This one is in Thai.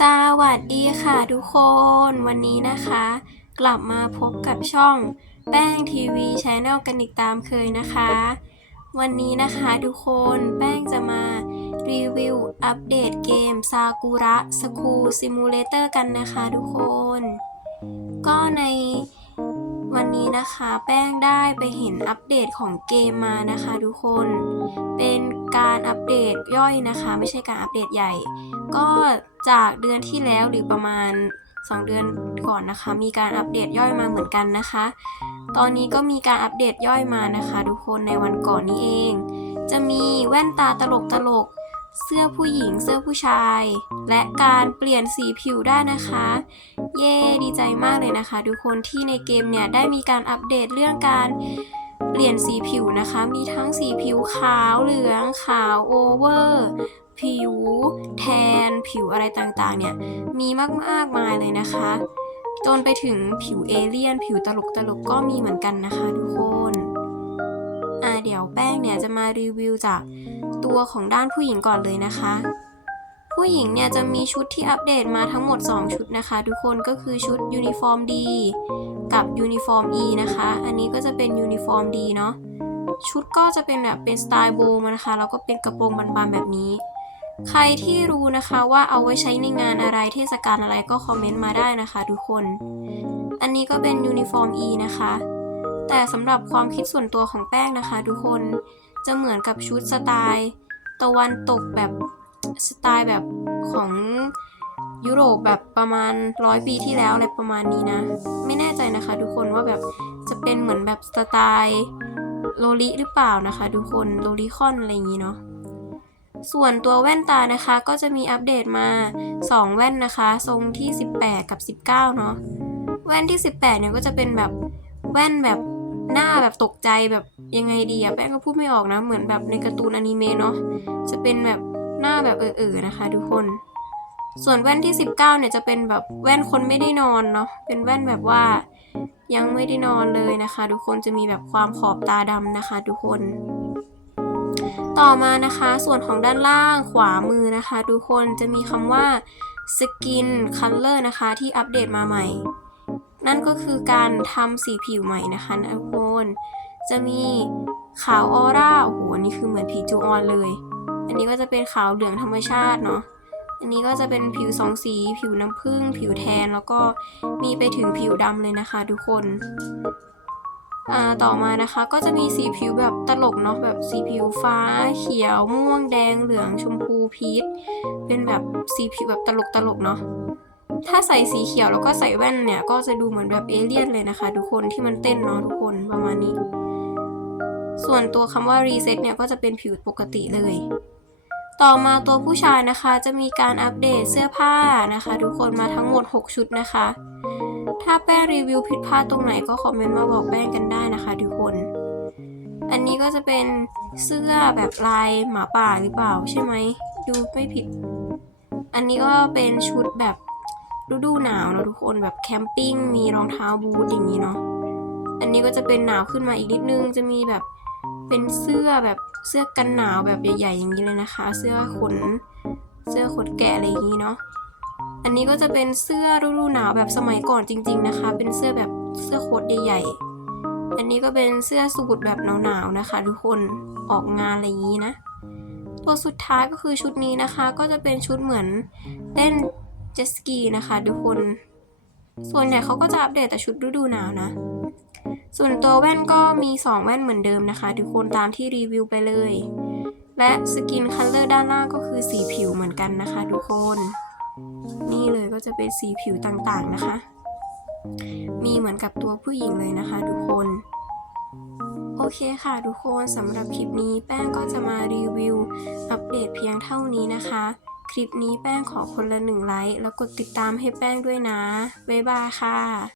สวัสดีค่ะทุกคน วันนี้นะคะ กลับมาพบกับช่องแป้งทีวีชแนลกันอีกตามเคยนะคะ วันนี้นะคะทุกคนแป้งจะมารีวิวอัปเดตเกมซากุระสคูซิมูเลเตอร์กันนะคะทุกคน ก็ในวันนี้นะคะแป้งได้ไปเห็นอัปเดตของเกมมานะคะทุกคน เป็นการอัปเดตย่อยนะคะ ไม่ใช่การอัปเดตใหญ่ ก็ จากเดือนที่แล้วหรือประมาณ 2 เดือนก่อนนะคะ มีการอัปเดตย่อยมาเหมือนกันนะคะ ตอนนี้ก็มีการอัปเดตย่อยมานะคะ ทุกคนในวันก่อนนี้เอง จะมีแว่นตาตลกตลกๆเสื้อผู้หญิงเสื้อผู้ชาย และการเปลี่ยนสีผิวได้นะคะ เย้ดีใจมากเลยนะคะ ทุกคนที่ในเกมเนี่ยได้มีการอัปเดตเรื่องการเปลี่ยนสีผิวนะคะ มีทั้งสีผิวขาวเหลืองขาวโอเวอร์ ผิวแทนผิวอะไรต่างๆ เนี่ยมีมากมากมายเลยนะคะ จนไปถึงผิวเอเลี่ยน ผิวตลกตลกก็มีเหมือนกันนะคะทุกคนอ่าเดี๋ยวแป้งเนี่ยจะมารีวิวจากตัวของด้านผู้หญิงก่อนเลยนะคะ ผู้หญิงเนี่ยจะมีชุดที่อัปเดตมาทั้งหมด 2 ชุดนะคะ ทุกคนก็คือชุดยูนิฟอร์ม D กับยูนิฟอร์ม E นะคะ อันนี้ก็จะเป็นยูนิฟอร์ม D เนาะ ชุดก็จะเป็นแบบเป็นสไตล์โบว์นะคะ แล้วก็เป็นกระโปรงบานๆแบบนี้ ใครที่รู้นะคะว่าเอาไว้ใช้ในงานอะไรเทศกาลอะไรก็คอมเมนต์มาได้นะคะทุกคน อันนี้ก็เป็นยูนิฟอร์ม E นะคะ แต่สำหรับความคิดส่วนตัวของแป้งนะคะทุกคนจะเหมือนกับชุดสไตล์ตะวันตกแบบสไตล์แบบของยุโรปแบบประมาณร้อยปีที่แล้วอะไรประมาณนี้นะ ไม่แน่ใจนะคะทุกคนว่าแบบจะเป็นเหมือนแบบสไตล์โลลิหรือเปล่านะคะทุกคนโลลิคอนอะไรอย่างนี้เนาะ ส่วนตัวแว่นตานะคะก็จะมีอัปเดตมา 2 แว่นนะคะ ทรงที่ 18 กับ 19 เนาะแว่นที่ 18 เนี่ยก็จะเป็นแบบแว่นแบบหน้าแบบตกใจแบบยังไงดีอะแป้งก็พูดไม่ออกนะ เหมือนแบบในการ์ตูนอนิเมะเนาะจะเป็นแบบหน้าแบบเออๆนะคะ ทุกคน ส่วนแว่นที่ 19 เนี่ยจะเป็นแบบแว่นคนไม่ได้นอนเนาะเป็นแว่นแบบว่ายังไม่ได้นอนเลยนะคะ ทุกคนจะมีแบบความขอบตาดำนะคะ ทุกคน ต่อมานะคะส่วนของด้านล่างขวามือนะคะ ทุกคนจะมีคำว่า Skin Color นะคะที่อัปเดตมาใหม่ นั่นก็คือการทำสีผิวใหม่นะคะทุกคนจะมีขาวออร่าโอ้โหอันนี้คือเหมือนผีจูออนเลย อันนี้ก็จะเป็นขาวเหลืองธรรมชาติเนาะอันนี้ก็จะเป็นผิวสองสี ผิวน้ำผึ้งผิวแทนแล้วก็มีไปถึงผิวดำเลยนะคะ ทุกคน อ่าต่อมานะคะก็จะมีสีผิวแบบตลกเนาะแบบสีผิวฟ้า เขียว ม่วงแดงเหลืองชมพูพีชเป็นแบบสีผิวแบบตลกตลกเนาะถ้าใส่สีเขียวแล้วก็ใส่แว่นเนี่ย ก็จะดูเหมือนแบบเอเลี่ยนเลยนะคะ ทุกคนที่มันเต้นเนาะทุกคนประมาณนี้ ส่วนตัวคำว่ารีเซ็ตเนี่ยก็จะเป็นผิวปกติเลย ต่อมาตัวผู้ชายนะคะจะมีการอัปเดตเสื้อผ้านะคะ ทุกคนมาทั้งหมด 6 ชุดนะคะ ถ้าแป้งรีวิวผิดพลาดตรงไหนก็คอมเมนต์มาบอกแป้งกันได้นะคะทุกคน อันนี้ก็จะเป็นเสื้อแบบลายหมาป่าหรือเปล่าใช่ไหมดูไม่ผิด อันนี้ก็เป็นชุดแบบฤดูหนาวนะทุกคนแบบแคมปิ้งมีรองเท้าบูทอย่างนี้เนาะอันนี้ก็จะเป็นหนาวขึ้นมาอีกนิดนึงจะมีแบบเป็นเสื้อแบบเสื้อกันหนาวแบบใหญ่ๆอย่างนี้เลยนะคะ เสื้อขนเสื้อขนแกะอะไรอย่างนี้เนาะ อันนี้ก็จะเป็นเสื้อฤดูหนาวแบบสมัยก่อนจริง ๆนะคะ เป็นเสื้อแบบเสื้อโค้ทใหญ่ๆ อันนี้ก็เป็นเสื้อสูทแบบหนาวๆนะคะทุกคนออกงานอะไรอย่างนี้นะ ตัวสุดท้ายก็คือชุดนี้นะคะ ก็จะเป็นชุดเหมือนเล่นเจสกีนะคะทุกคน ส่วนใหญ่เขาก็จะอัปเดตแต่ชุดฤดูหนาวนะ ส่วนตัวแว่นก็มี 2 แว่นเหมือนเดิมนะคะ ทุกคนตามที่รีวิวไปเลย และสกินคัลเลอร์ด้านล่างก็คือสีผิวเหมือนกันนะคะทุกคน นี่เลยก็จะเป็นสีผิวต่างๆนะคะ มีเหมือนกับตัวผู้หญิงเลยนะคะทุกคน โอเคค่ะทุกคนสำหรับคลิปนี้แป้งก็จะมารีวิว อัปเดตเพียงเท่านี้นะคะ คลิปนี้แป้งขอคนละหนึ่งไลค์แล้วกดติดตามให้แป้งด้วยนะ บ๊ายบายค่ะ